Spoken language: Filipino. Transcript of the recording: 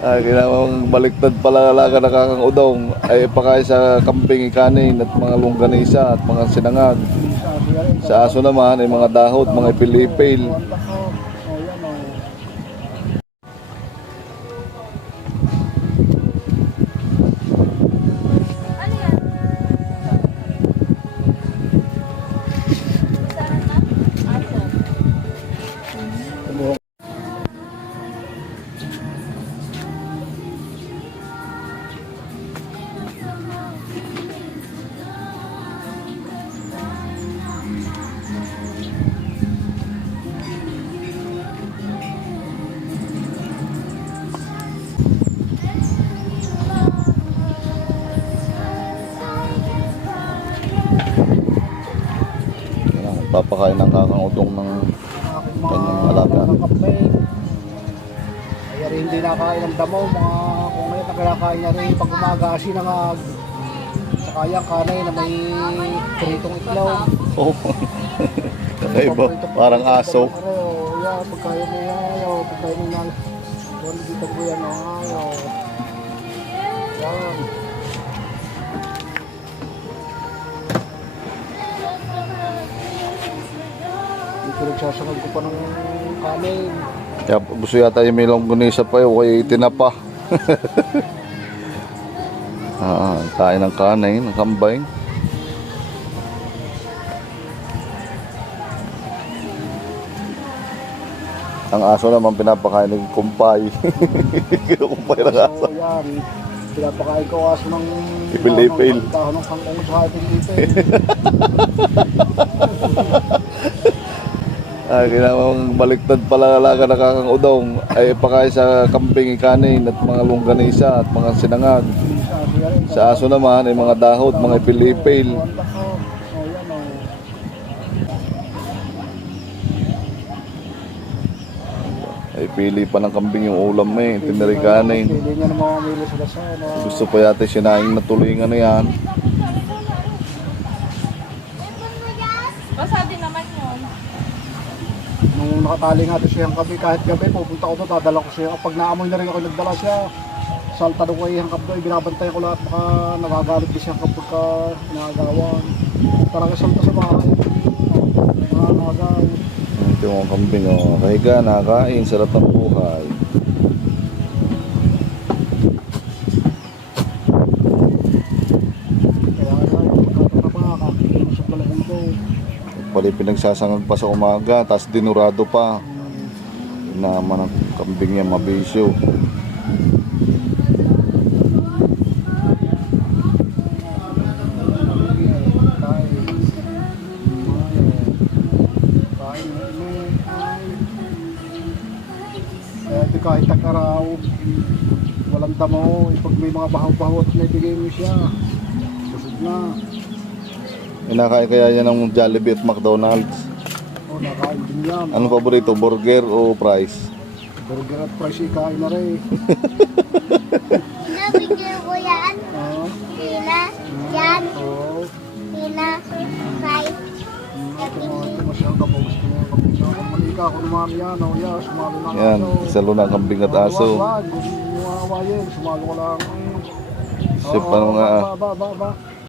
Ginawang baliktad pala alaga na kakang udong ay pakain sa kambing, ikanin at mga longganisa at mga sinangag. Sa aso naman ay mga dahot, mga ipil-ipil. Papakain ng kakang udong ng kanyang alaga. Kaya rin hindi nakain ng damo, mga kung ngayon nakakain niya rin pag umaga sinangag. Saka yung kanay na may pritong itlog. Oh. Kakaiba, parang aso. Yan, pagkain mo yan, ayaw. Pagkain mo yan, dito ko yan, ayaw. Yan. Pinagsasangag ko pa ng kanin. Kaya gusto yata yung may longganisa pa yun, kaya itinapa. Kain ng kanin, ng kambing. Ang aso naman pinapakain ng kumpay. Kumpay ng aso. So yan, pinapakain ko aso ng ipil-ipil. Dahon ng kangkong sa ipil-ipil. Ginawang baliktad pala alaga na kakang udong ay pakain sa kambing, ikanin at mga longganisa at mga sinangag. Sa aso naman ay mga dahot, mga ipil-ipil. Ay pili pa ng kambing yung ulam eh, tinarikanin. Pili niya na mamamili sila sa Gusto pa yata sinaing na tulingan na yan. Basa din naman yun. nung nakatali nga doon siyang gabi, kahit gabi pupunta ko doon, dadala ko siya. Pag naamoy na rin ako, nagdala siya. Salta doon ko ihangkap doon, binabantay ko lahat, baka nagagalit din siya kapag nagagawan. Talaga salta sa bahay. Nagagawan. Ito yung mga kambing, oh. Kahiga, nakain, sarap ng buhay. Kaya pagkatapos sa palagay ko. Pali pinagsasangag pa sa umaga, tapos dinurado pa. Naman ang kambing niya, mabisyo. Kahit takaraw, walang damo, pag may mga bahaw-bahaw at naibigay mo siya, busog na. Inakain kaya yan ng Jollibee at McDonald's. O, nakain din yan. Ano paborito, burger o fries? Burger at fries, ikain na rin. Nabigyan ko yan. Pina, yan, Oo. pina, fries. Ito masyang kapos ko na kapos. Manika ako naman yan, o yan, sumalo na Yan, salo na kambing at aso. Wag, wag, wag, sumalo ko lang. Sip, ano nga. Ba.